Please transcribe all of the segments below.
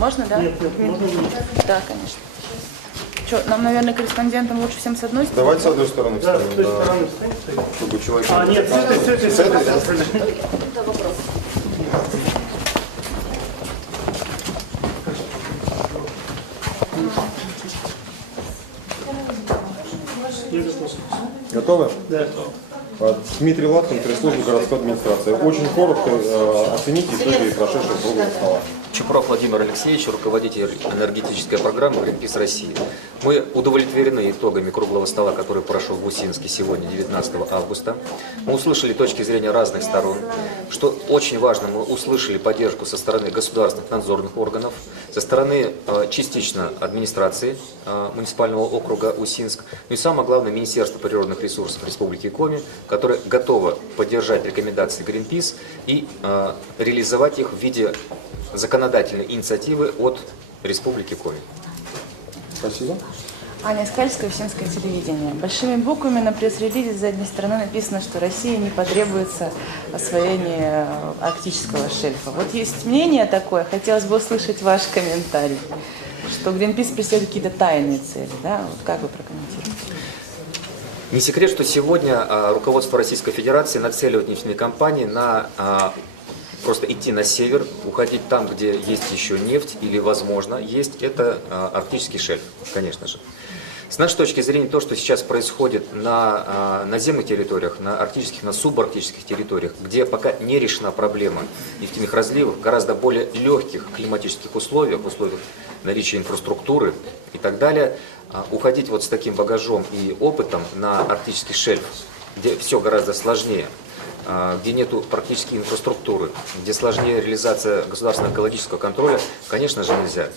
Можно, да? Нет, можно выйти. Да, конечно. Что, нам, наверное, корреспондентам лучше всем с одной стороны? Давайте с одной стороны Да, с встанем, той да, стороны встаньте. чтобы человек... А, нет, с этой С этой, да? Это вопрос. Я готов. Готовы? Да. Дмитрий Латкин, пресс-служба городской администрации. Очень коротко оцените итоги прошедшего круглого стола. Чупров Владимир Алексеевич, руководитель энергетической программы Greenpeace России. Мы удовлетворены итогами круглого стола, который прошел в Усинске сегодня, 19 августа. Мы услышали точки зрения разных сторон. Что очень важно, мы услышали поддержку со стороны государственных надзорных органов, со стороны частично администрации муниципального округа Усинск, ну и самое главное, Министерство природных ресурсов Республики Коми, которое готово поддержать рекомендации Greenpeace и реализовать их в виде законодательной инициативы от Республики Коми. Спасибо. Аня Скальская, Усинское телевидение. Большими буквами на пресс-релизе с задней стороны написано, что России не потребуется освоение арктического шельфа. Вот есть мнение такое, хотелось бы услышать ваш комментарий, что Greenpeace преследует какие-то тайные цели. Да? Вот как вы прокомментируете? Не секрет, что сегодня руководство Российской Федерации нацеливает нефтяные компании на просто идти на север, уходить там, где есть еще нефть или, возможно, есть, это арктический шельф, конечно же. С нашей точки зрения, то, что сейчас происходит на наземных территориях, на арктических, на субарктических территориях, где пока не решена проблема нефтяных разливов, в гораздо более легких климатических условиях наличия инфраструктуры и так далее, уходить вот с таким багажом и опытом на арктический шельф, где все гораздо сложнее, где нету практически инфраструктуры, где сложнее реализация государственного экологического контроля, конечно же, нельзя.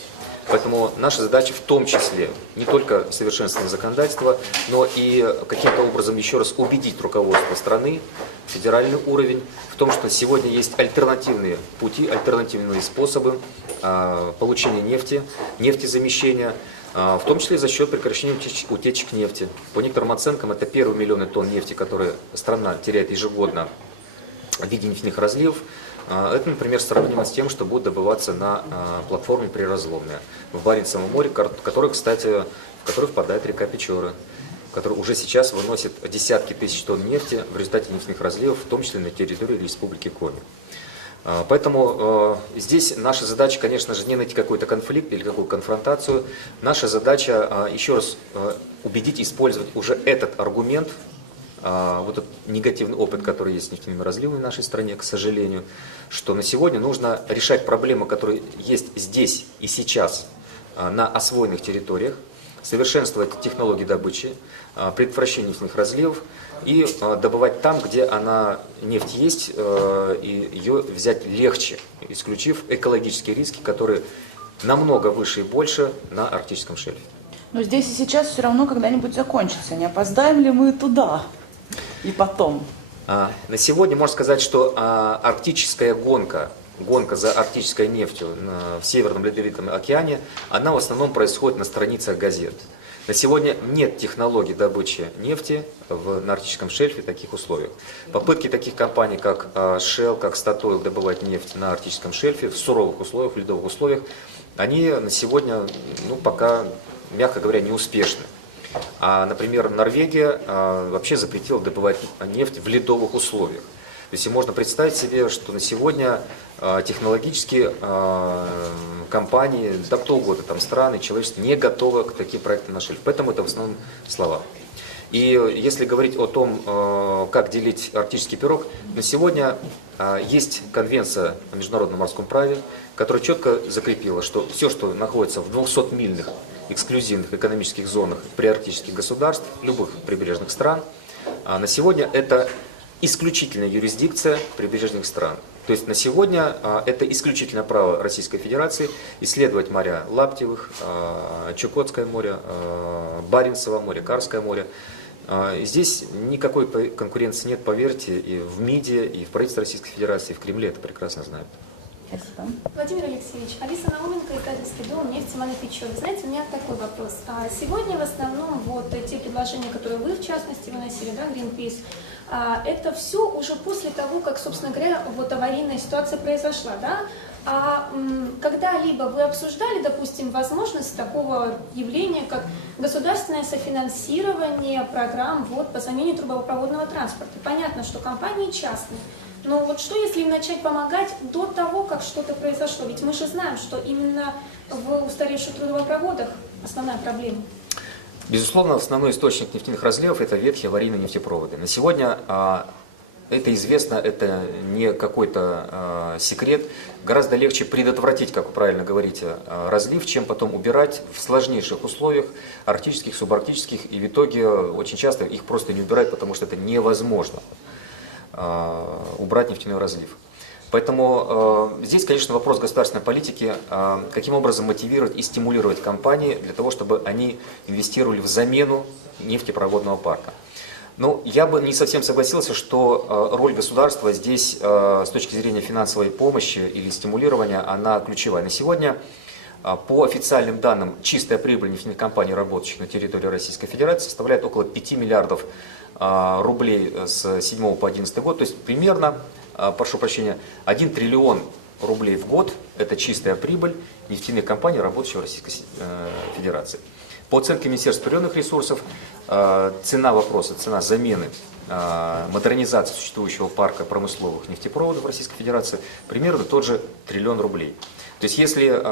Поэтому наша задача в том числе не только совершенствование законодательства, но и каким-то образом еще раз убедить руководство страны, федеральный уровень, в том, что сегодня есть альтернативные пути, альтернативные способы получения нефти, нефтезамещения, в том числе за счет прекращения утечек нефти. По некоторым оценкам, это 1 миллион тонн нефти, которые страна теряет ежегодно в виде нефтяных разливов. Это, например, сравнимо с тем, что будет добываться на платформе приразломная в Баренцевом море, в которой впадает река Печора, которая уже сейчас выносит десятки тысяч тонн нефти в результате нефтяных разливов, в том числе на территории Республики Коми. Поэтому здесь наша задача, конечно же, не найти какой-то конфликт или какую-то конфронтацию. Наша задача еще раз убедить использовать уже этот аргумент, вот этот негативный опыт, который есть с нефтяными разливами в нашей стране, к сожалению, что на сегодня нужно решать проблемы, которые есть здесь и сейчас на освоенных территориях, совершенствовать технологии добычи, предотвращение нефтяных разливов и добывать там, где нефть есть, и ее взять легче, исключив экологические риски, которые намного выше и больше на арктическом шельфе. Но здесь и сейчас все равно когда-нибудь закончится. Не опоздаем ли мы туда и потом? На сегодня можно сказать, что арктическая гонка за арктической нефтью в Северном Ледовитом океане, она в основном происходит на страницах газет. На сегодня нет технологий добычи нефти на арктическом шельфе в таких условиях. Попытки таких компаний, как Shell, как Statoil, добывать нефть на арктическом шельфе в суровых условиях, в ледовых условиях, они на сегодня, пока, мягко говоря, не успешны. Например, Норвегия вообще запретила добывать нефть в ледовых условиях. То есть можно представить себе, что на сегодня технологические компании, да кто угодно, там страны, человечество не готовы к таким проектам на шельфе. Поэтому это в основном слова. И если говорить о том, как делить арктический пирог, на сегодня есть конвенция о международном морском праве, которая четко закрепила, что все, что находится в 200-мильных эксклюзивных экономических зонах приарктических государств, любых прибрежных стран, на сегодня это исключительная юрисдикция прибрежных стран. То есть на сегодня это исключительное право Российской Федерации исследовать моря Лаптевых, Чукотское море, Баренцево море, Карское море. Здесь никакой конкуренции нет, поверьте, и в МИДе, и в правительстве Российской Федерации, и в Кремле это прекрасно знают. Спасибо. Владимир Алексеевич, Алиса Науменко, издательский дом «Нефть Ивана Пичева». Знаете, у меня такой вопрос. Сегодня в основном вот те предложения, которые вы, в частности, выносили, да, Greenpeace, это все уже после того, как, собственно говоря, вот аварийная ситуация произошла, да? Когда-либо вы обсуждали, допустим, возможность такого явления, как государственное софинансирование программ вот, по замене трубопроводного транспорта? Понятно, что компании частные, но вот что, если им начать помогать до того, как что-то произошло? Ведь мы же знаем, что именно в устаревших трубопроводах основная проблема. Безусловно, основной источник нефтяных разливов – это ветхие аварийные нефтепроводы. На сегодня это известно, это не какой-то секрет. Гораздо легче предотвратить, как вы правильно говорите, разлив, чем потом убирать в сложнейших условиях, арктических, субарктических, и в итоге очень часто их просто не убирают, потому что это невозможно убрать нефтяной разлив. Поэтому здесь, конечно, вопрос государственной политики, каким образом мотивировать и стимулировать компании для того, чтобы они инвестировали в замену нефтепроводного парка. Ну, я бы не совсем согласился, что роль государства здесь с точки зрения финансовой помощи или стимулирования, она ключевая. На сегодня, по официальным данным, чистая прибыль нефтяных компаний, работающих на территории Российской Федерации, составляет около 5 миллиардов рублей с 2007 по 2011 год, то есть примерно, прошу прощения, 1 триллион рублей в год – это чистая прибыль нефтяных компаний, работающих в Российской Федерации. По оценке Министерства природных ресурсов, цена вопроса, цена замены, модернизации существующего парка промысловых нефтепроводов в Российской Федерации примерно тот же триллион рублей. То есть если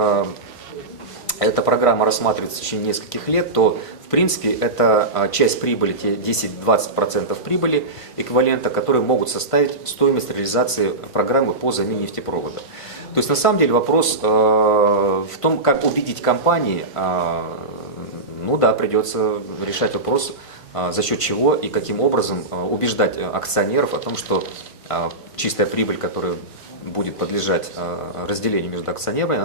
эта программа рассматривается в течение нескольких лет, то в принципе это часть прибыли, те 10-20% прибыли эквивалента, которые могут составить стоимость реализации программы по замене нефтепровода. То есть на самом деле вопрос в том, как убедить компании, ну да, придется решать вопрос, за счет чего и каким образом убеждать акционеров о том, что чистая прибыль, которая будет подлежать разделению между акционерами,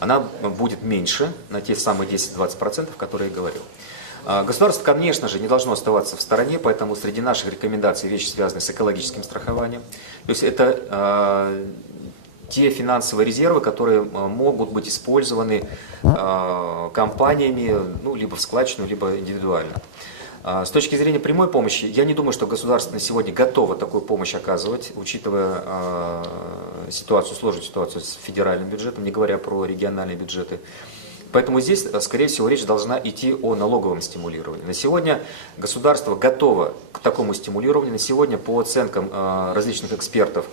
она будет меньше на те самые 10-20%, которые я говорил. Государство, конечно же, не должно оставаться в стороне, поэтому среди наших рекомендаций вещи, связанные с экологическим страхованием. То есть это те финансовые резервы, которые могут быть использованы компаниями, ну, либо в складчину, либо индивидуально. С точки зрения прямой помощи, я не думаю, что государство на сегодня готово такую помощь оказывать, учитывая сложную ситуацию с федеральным бюджетом, не говоря про региональные бюджеты. Поэтому здесь, скорее всего, речь должна идти о налоговом стимулировании. На сегодня государство готово к такому стимулированию. На сегодня, по оценкам различных экспертов,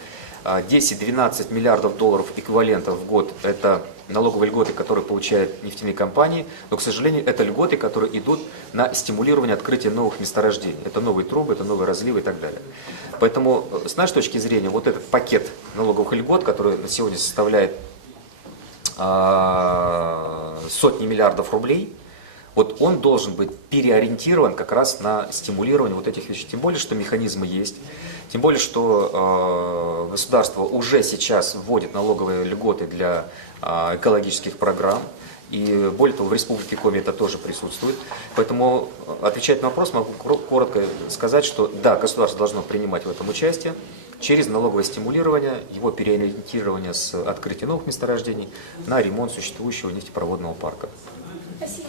10-12 миллиардов долларов эквивалентов в год – это налоговые льготы, которые получают нефтяные компании, но, к сожалению, это льготы, которые идут на стимулирование открытия новых месторождений. Это новые трубы, это новые разливы и так далее. Поэтому, с нашей точки зрения, вот этот пакет налоговых льгот, который на сегодня составляет сотни миллиардов рублей, вот он должен быть переориентирован как раз на стимулирование вот этих вещей. Тем более, что механизмы есть, тем более, что государство уже сейчас вводит налоговые льготы для экологических программ. И более того, в Республике Коми это тоже присутствует. Поэтому, отвечать на вопрос, могу коротко сказать, что да, государство должно принимать в этом участие через налоговое стимулирование, его переориентирование с открытия новых месторождений на ремонт существующего нефтепроводного парка. Спасибо.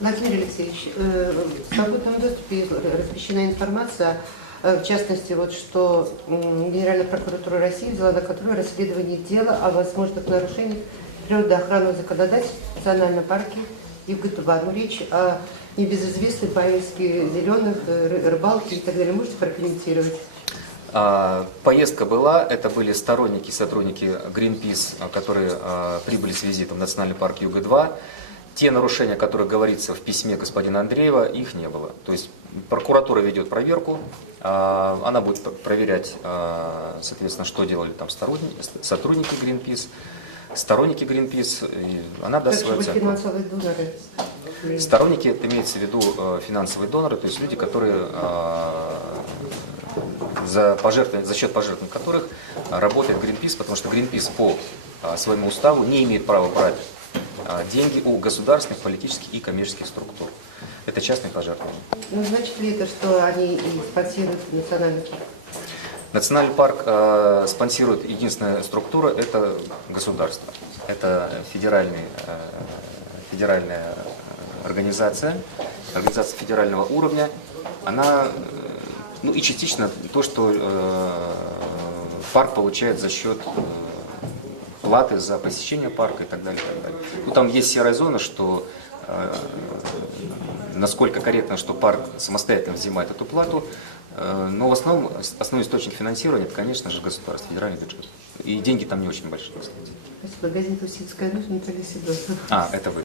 Владимир Алексеевич, в свободном доступе размещена информация, в частности, вот, что Генеральная прокуратура России взяла на контроль расследование дела о возможных нарушениях природоохранного законодательства в национальном парке Югы-Туба. Ну, речь о небезызвестной Баевске зеленых, рыбалке и так далее. Можете прокомментировать? Поездка была, это были сторонники, сотрудники Greenpeace, которые прибыли с визитом в национальный парк Юга-2. Те нарушения, которые говорится в письме господина Андреева, их не было. То есть прокуратура ведет проверку, она будет проверять, соответственно, что делали там сотрудники Greenpeace, сторонники Greenpeace, и она даст свою оценку. Финансовые доноры? Сторонники, это имеется в виду финансовые доноры, то есть люди, которые за счет пожертвований которых работает Greenpeace, потому что Greenpeace по своему уставу не имеет права брать деньги у государственных, политических и коммерческих структур. Это частные пожертвования. Ну, значит ли это, что они и спонсируют национальный парк? Национальный парк спонсирует единственная структура, это государство. Это федеральная организация федерального уровня. Она, ну и частично то, что парк получает за счет платы за посещение парка и так далее, и так далее. Ну, там есть серая зона, что насколько корректно, что парк самостоятельно взимает эту плату, но в основном основной источник финансирования, это, конечно же, государство, федеральный бюджет. И деньги там не очень большие, кстати. Спасибо. Газета «Усинская ночь», Наталья Сидорова. А, это вы.